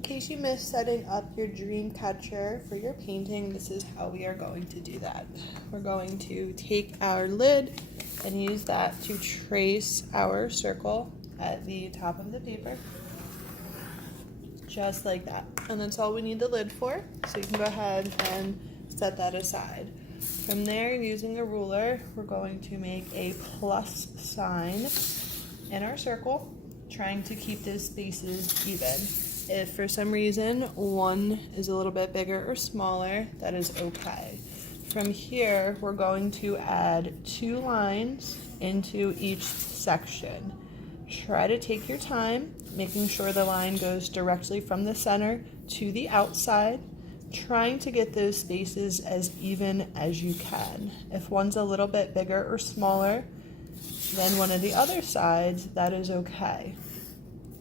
In case you missed setting up your dream catcher for your painting, this is how we are going to do that. We're going to take our lid and use that to trace our circle at the top of the paper, just like that. And that's all we need the lid for, so you can go ahead and set that aside. From there, using a ruler, we're going to make a plus sign in our circle, trying to keep those spaces even. If for some reason one is a little bit bigger or smaller, that is okay. From here, we're going to add 2 lines into each section. Try to take your time, making sure the line goes directly from the center to the outside, trying to get those spaces as even as you can. If one's a little bit bigger or smaller than one of the other sides, that is okay.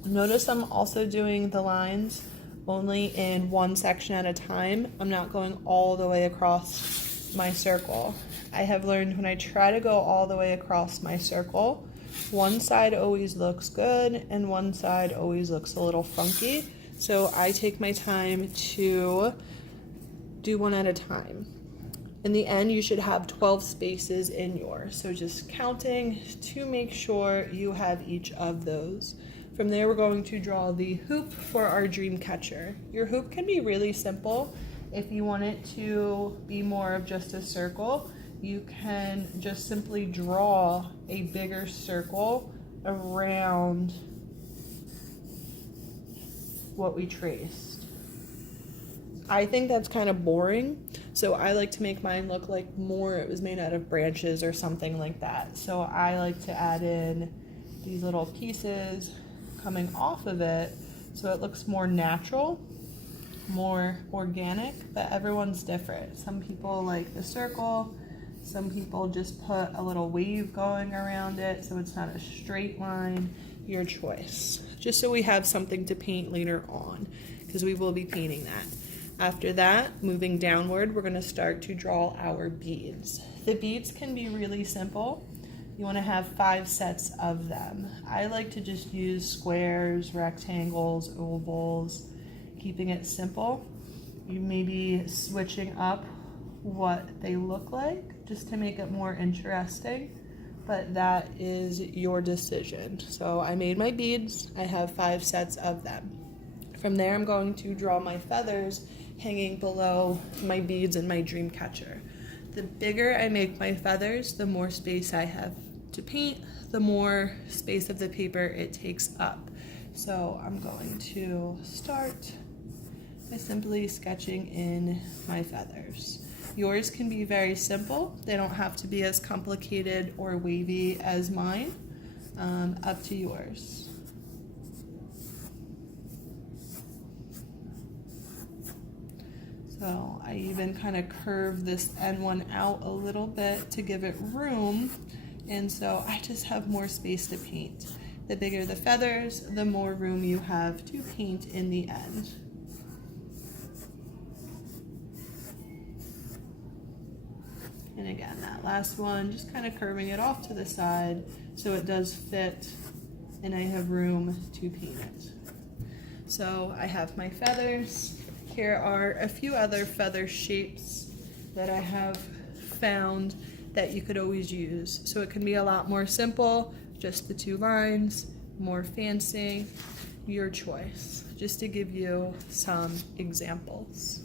Notice I'm also doing the lines only in one section at a time. I'm not going all the way across my circle. I have learned when I try to go all the way across my circle, one side always looks good and one side always looks a little funky. So I take my time to do one at a time. In the end, you should have 12 spaces in yours. So just counting to make sure you have each of those. From there, we're going to draw the hoop for our dream catcher. Your hoop can be really simple. If you want it to be more of just a circle, you can just simply draw a bigger circle around what we traced. I think that's kind of boring, so I like to make mine look like more it was made out of branches or something like that. So I like to add in these little pieces coming off of it so it looks more natural, more organic, but everyone's different. Some people like the circle, some people just put a little wave going around it so it's not a straight line. Your choice. Just so we have something to paint later on, because we will be painting that. After that, moving downward, we're going to start to draw our beads. The beads can be really simple. You want to have 5 sets of them. I like to just use squares, rectangles, ovals, keeping it simple. You may be switching up what they look like just to make it more interesting, but that is your decision. So I made my beads. I have 5 sets of them. From there, I'm going to draw my feathers hanging below my beads and my dream catcher. The bigger I make my feathers, the more space I have to paint, the more space of the paper it takes up. So I'm going to start by simply sketching in my feathers. Yours can be very simple. They don't have to be as complicated or wavy as mine. Up to yours. So I even kind of curve this end one out a little bit to give it room. And so I just have more space to paint. The bigger the feathers, the more room you have to paint in the end. And again, that last one, just kind of curving it off to the side so it does fit and I have room to paint it. So I have my feathers. Here are a few other feather shapes that I have found that you could always use. So it can be a lot more simple, just the 2 lines, more fancy, your choice, just to give you some examples.